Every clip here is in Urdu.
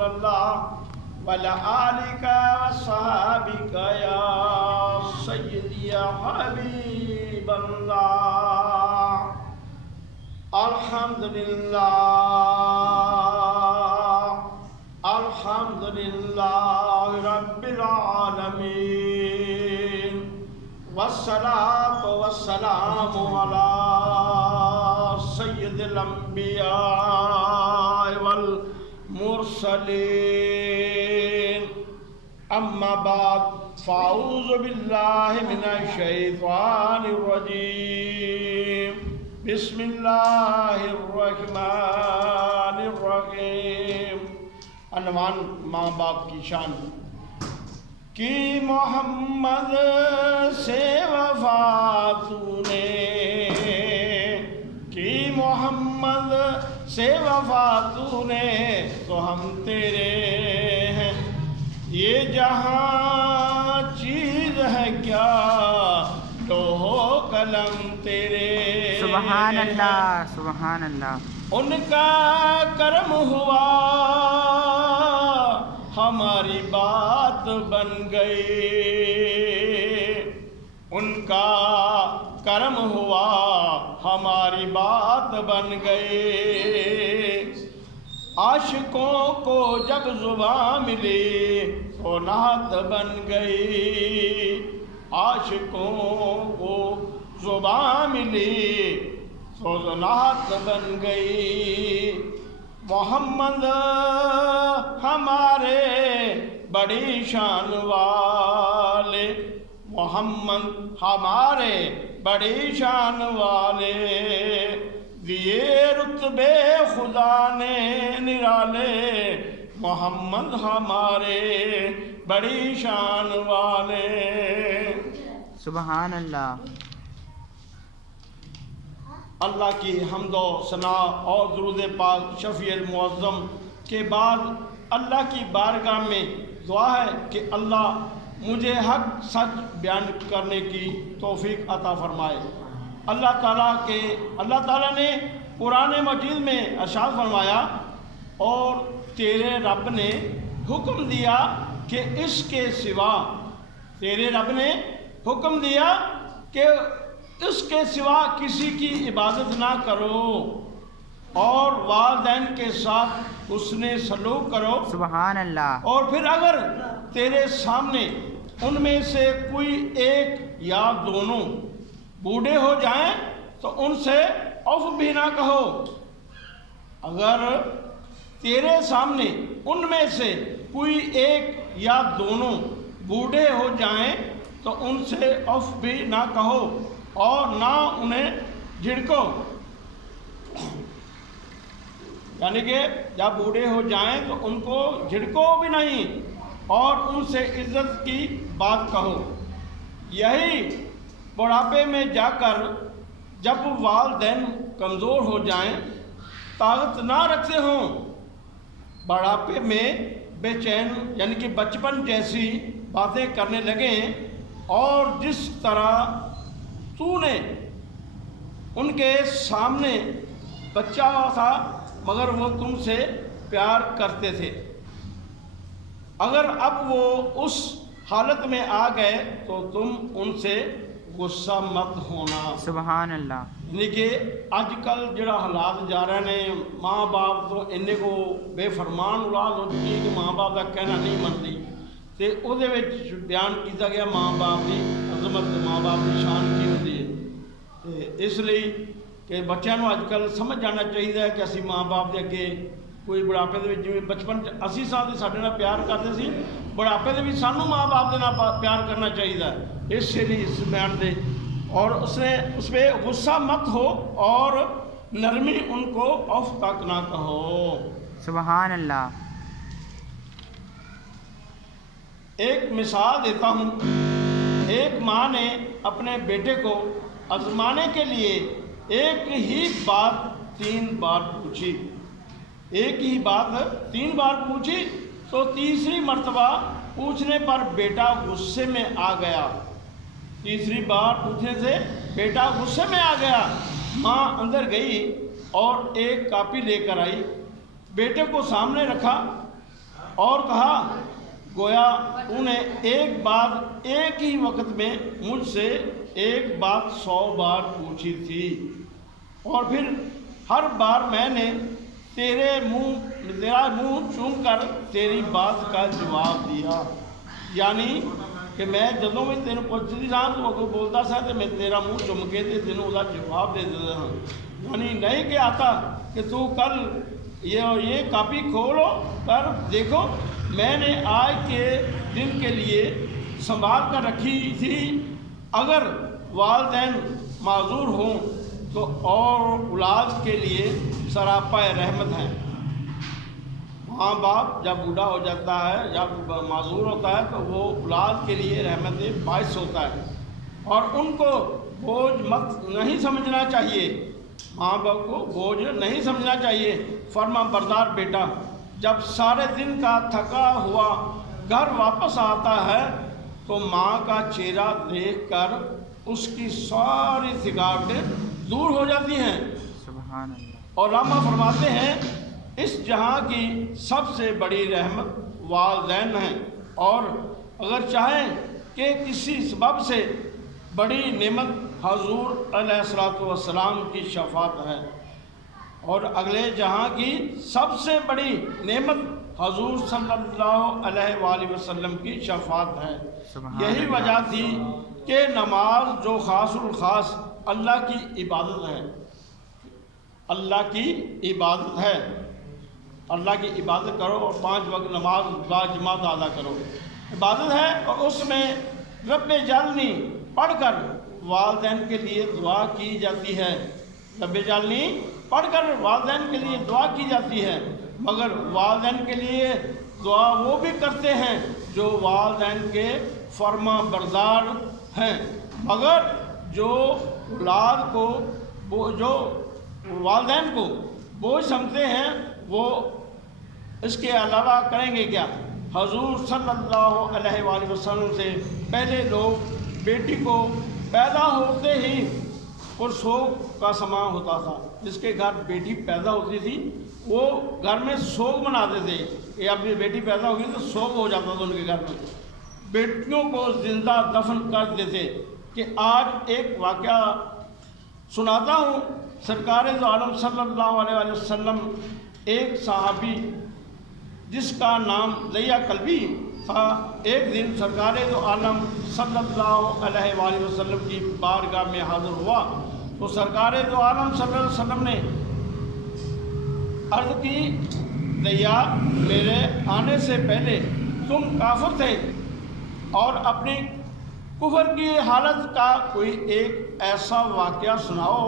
رسول اللہ وعلی آلک وصحابک یا سیدی یا حبیب اللہ الحمدللہ الحمدللہ رب العالمین والصلاة والسلام علی سید الانبیاء والمرسلین اما بعد فاعوذ باللہ من الشیطان الرجیم بسم اللہ الرحمن الرحیم عنوان ماں باپ کی شان کی محمد سے وفا تو نے کی محمد سے وفا تو نے تو ہم تیرے ہیں یہ جہاں چیز ہے کیا لوح و قلم تیرے سبحان اللہ سبحان اللہ ان کا کرم ہوا ہماری بات بن گئی ان کا کرم ہوا ہماری بات بن گئی عاشقوں کو جب زباں ملی تو نعت بن گئی عاشقوں کو زباں ملی تو نعت بن گئی محمد ہمارے بڑی شان والے محمد ہمارے بڑی شان والے دیے رتبے خدا نے نرالے محمد ہمارے بڑی شان والے سبحان اللہ اللہ کی حمد و ثنا اور درود پاک شفیع المعظم کے بعد اللہ کی بارگاہ میں دعا ہے کہ اللہ مجھے حق سچ بیان کرنے کی توفیق عطا فرمائے اللہ تعالیٰ نے قرآن مجید میں ارشاد فرمایا اور تیرے رب نے حکم دیا کہ اس کے سوا تیرے رب نے حکم دیا کہ اس کے سوا کسی کی عبادت نہ کرو اور والدین کے ساتھ حسن سلوک کرو سبحان اللہ اور پھر اگر تیرے سامنے ان میں سے کوئی ایک یا دونوں بوڑھے ہو جائیں تو ان سے اف بھی نہ کہو اگر تیرے سامنے ان میں سے کوئی ایک یا دونوں بوڑھے ہو جائیں تو ان سے اف بھی نہ کہو اور نہ انہیں جھڑکو یعنی کہ جب بوڑھے ہو جائیں تو ان کو جھڑکو بھی نہیں اور ان سے عزت کی بات کہو یہی بڑھاپے میں جا کر جب والدین کمزور ہو جائیں طاقت نہ رکھتے ہوں بڑھاپے میں بے چین یعنی کہ بچپن جیسی باتیں کرنے لگیں اور جس طرح تو نے ان کے سامنے بچہ تھا مگر وہ تم سے پیار کرتے تھے اگر اب وہ اس حالت میں آ گئے تو تم ان سے غصہ مت ہونا سبحان اللہ یعنی کہ اج کل جڑا حالات جا رہے ہیں ماں باپ تو انہیں کو بے فرمان اولاد ہوتی ہے کہ ماں باپ کا کہنا نہیں منتی تو وہ بیان کیا گیا ماں باپ کی عظمت ماں باپ کی شان کی ہوتی ہے اس لیے کہ بچوں کو اج کل سمجھ جانا چاہیے کہ اسی ماں باپ کے اگے کوئی بڑھاپے کے جی بچپن اسی سال سے سارے نال پیار کرتے سی بڑھاپے کے بھی سانوں ماں باپ کے نال پیار کرنا چاہیے اس لیے اس بیان دے اور اس پہ غصہ مت ہو اور نرمی ان کو اف تک نہ کہو سبحان اللہ ایک مثال دیتا ہوں ایک ماں نے اپنے بیٹے کو آزمانے کے لیے ایک ہی بات 3 بار پوچھی ایک ہی بات 3 بار پوچھی تو تیسری مرتبہ پوچھنے پر بیٹا غصے میں آ گیا تیسری بار پوچھنے سے بیٹا غصے میں آ گیا ماں اندر گئی اور ایک کاپی لے کر آئی بیٹے کو سامنے رکھا اور کہا گویا انہیں ایک بات ایک ہی وقت میں مجھ سے ایک بات 100 بار پوچھی تھی، اور پھر ہر بار میں نے تیرا منہ چوم کر تیری بات کا جواب دیا. یعنی کہ میں جدوں بھی تینوں پوچھتی تھا تو وہ بولتا سا تو میں تیرا منہ چوم کے تے تینوں دا جواب دے دیتا ہوں. یعنی نہیں کہ آتا کہ تو کل یہ کاپی کھولو کر دیکھو، میں نے آج کے دن کے لیے سنبھال کر رکھی تھی. اگر والدین معذور ہوں تو اور اولاد کے لیے سراپا رحمت ہیں. ماں باپ جب بوڑھا ہو جاتا ہے، جب معذور ہوتا ہے تو وہ اولاد کے لیے رحمت باعث ہوتا ہے، اور ان کو بوجھ مت نہیں سمجھنا چاہیے. ماں باپ کو بوجھ نہیں سمجھنا چاہیے. فرما بردار بیٹا جب سارے دن کا تھکا ہوا گھر واپس آتا ہے تو ماں کا چہرہ دیکھ کر اس کی ساری تھکاوٹیں دور ہو جاتی ہیں. سبحان اللہ. اور علامہ فرماتے ہیں اس جہاں کی سب سے بڑی رحمت والدین ہیں، اور اگر چاہیں کہ کسی سبب سے بڑی نعمت حضور علیہ الصلوۃ والسلام کی شفاعت ہے، اور اگلے جہاں کی سب سے بڑی نعمت حضور صلی اللہ علیہ وآلہ وسلم کی شفاعت ہے. یہی وجہ تھی کہ نماز جو خاص الخاص اللہ کی عبادت ہے، اللہ کی عبادت ہے. اللہ کی عبادت کرو اور 5 وقت نماز باجماعت ادا کرو، عبادت ہے. اور اس میں رب جعلنی پڑھ کر والدین کے لیے دعا کی جاتی ہے. رب جعلنی پڑھ کر والدین کے لیے دعا کی جاتی ہے، مگر والدین کے لیے دعا وہ بھی کرتے ہیں جو والدین کے فرما بردار ہیں، مگر جو اولاد کو جو والدین کو بوجھ سمجھتے ہیں وہ اس کے علاوہ کریں گے کیا. حضور صلی اللہ علیہ وآلہ وسلم سے پہلے لوگ بیٹی کو پیدا ہوتے ہی پرسوگ کا سماں ہوتا تھا. جس کے گھر بیٹی پیدا ہوتی تھی وہ گھر میں سوگ مناتے تھے کہ اب یہ بیٹی پیدا ہوگی تو سوگ ہو جاتا تھا ان کے گھر میں. بیٹیوں کو زندہ دفن کر دیتے. کہ آج ایک واقعہ سناتا ہوں. سرکار دو عالم صلی اللہ علیہ وسلم ایک صحابی جس کا نام ضیاء کلبی تھا، ایک دن سرکار دو عالم صلی اللہ علیہ وآلہ وسلم کی بارگاہ میں حاضر ہوا تو سرکار دو عالم صلی اللہ علیہ وسلم نے عرض کی ضیاء میرے آنے سے پہلے تم کافر تھے اور اپنی کفر کی حالت کا کوئی ایک ایسا واقعہ سناؤ.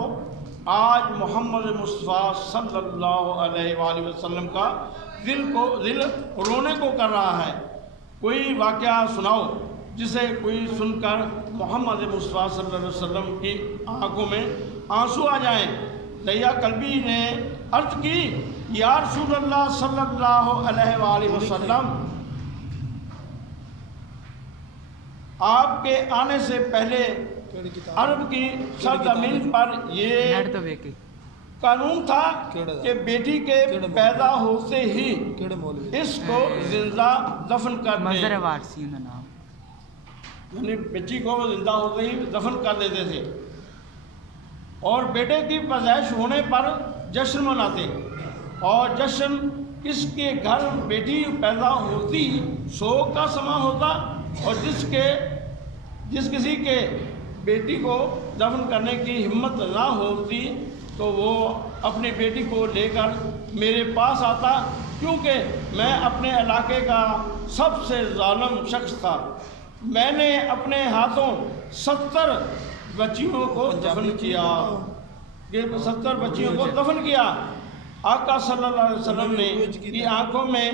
آج محمد مصطفیٰ صلی اللہ علیہ وآلہ وسلم کا دل رونے کو کر رہا ہے. کوئی واقعہ سناؤ جسے کوئی سن کر محمد مصطفیٰ صلی اللہ علیہ وسلم کی آنکھوں میں آنسو آ جائیں. ضیاء کلبی نے عرض کی یا رسول اللہ صلی اللہ علیہ وآلہ وسلم، آپ کے آنے سے پہلے عرب کی سرزمین پر یہ قانون تھا کہ بیٹی کے پیدا ہوتے ہی اس کو زندہ دفن کر دیں. یعنی بچی کو زندہ ہوتے ہی دفن کر دیتے تھے، اور بیٹے کی پیدائش ہونے پر جشن مناتے. اور جشن کس کے گھر بیٹی پیدا ہوتی سوگ کا سماں ہوتا، اور جس کسی کے بیٹی کو دفن کرنے کی ہمت نہ ہوتی تو وہ اپنی بیٹی کو لے کر میرے پاس آتا، کیونکہ میں اپنے علاقے کا سب سے ظالم شخص تھا. میں نے اپنے ہاتھوں 70 بچیوں کو دفن کیا. 70 بچیوں کو دفن کیا. آقا صلی اللہ علیہ وسلم نے کی آنکھوں میں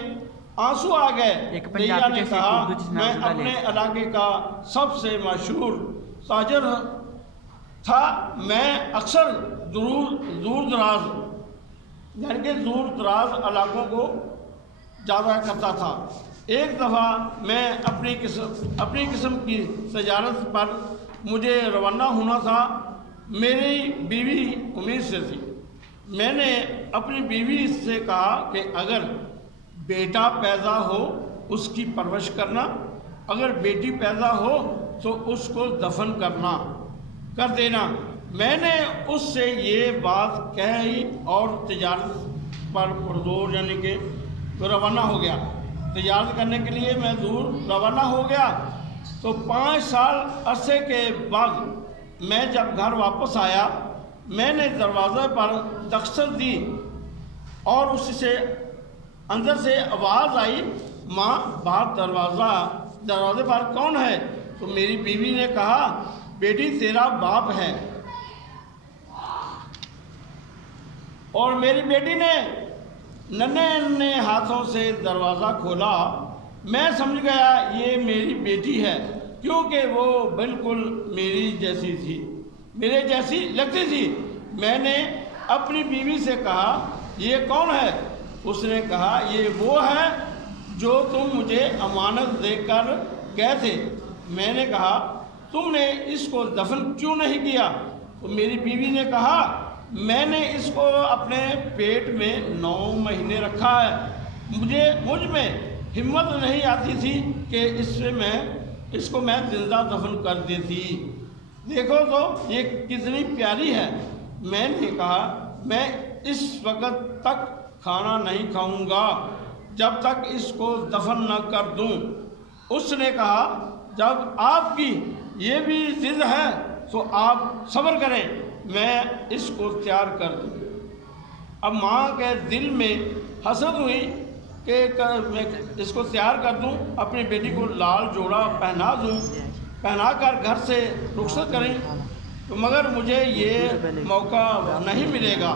آنسو آ گئے. ضیاء نے کہا میں اپنے علاقے کا سب سے مشہور تاجر تھا، میں اکثر دور دراز یعنی کہ دور دراز علاقوں کو جایا کرتا تھا. ایک دفعہ میں اپنی قسم کی تجارت پر مجھے روانہ ہونا تھا. میری بیوی امید سے تھی. میں نے اپنی بیوی سے کہا کہ اگر بیٹا پیدا ہو اس کی پرورش کرنا، اگر بیٹی پیدا ہو تو اس کو دفن کر دینا۔ میں نے اس سے یہ بات کہی اور تجارت پر پردور یعنی کہ روانہ ہو گیا۔ تجارت کرنے کے لیے میں دور روانہ ہو گیا۔ تو 5 سال عرصے کے بعد میں جب گھر واپس آیا، میں نے دروازے پر دستک دی اور اس سے اندر سے آواز آئی، ماں باہر دروازے پر کون ہے؟ تو میری بیوی نے کہا، بیٹی تیرا باپ ہے۔ اور میری بیٹی نے ننھے ہاتھوں سے دروازہ کھولا۔ میں سمجھ گیا یہ میری بیٹی ہے، کیونکہ وہ بالکل میری جیسی تھی، میرے جیسی لگتی تھی۔ میں نے اپنی بیوی سے کہا، یہ کون ہے؟ اس نے کہا، یہ وہ ہے جو تم مجھے امانت دے کر گئے تھے۔ میں نے کہا، تم نے اس کو دفن کیوں نہیں کیا؟ تو میری بیوی نے کہا، میں نے اس کو اپنے پیٹ میں 9 مہینے رکھا ہے، مجھ میں ہمت نہیں آتی تھی کہ اس کو میں زندہ دفن کر دیتی۔ دیکھو تو یہ کتنی پیاری ہے۔ میں نے کہا، میں اس وقت تک کھانا نہیں کھاؤں گا جب تک اس کو دفن نہ کر دوں۔ اس نے کہا، جب آپ کی یہ بھی ضد ہے تو آپ صبر کریں، میں اس کو تیار کر دوں۔ اب ماں کے دل میں حسرت ہوئی کہ میں اس کو تیار کر دوں، اپنی بیٹی کو لال جوڑا پہنا کر گھر سے رخصت کریں، مگر مجھے یہ موقع نہیں ملے گا۔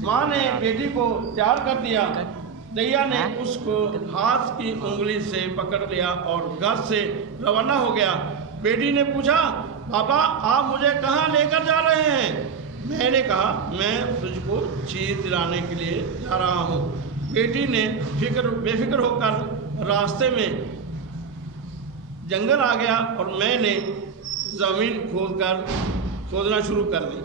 ماں نے بیٹی کو تیار کر دیا۔ دیا نے اس کو ہاتھ کی انگلی سے پکڑ لیا اور گھر سے روانہ ہو گیا۔ بیٹی نے پوچھا، پاپا آپ مجھے کہاں لے کر جا رہے ہیں؟ میں نے کہا، میں تجھ کو چیز دلانے کے لیے جا رہا ہوں۔ بیٹی نے بے فکر ہو کر راستے میں جنگل آ گیا اور میں نے زمین کھودنا شروع کر دی۔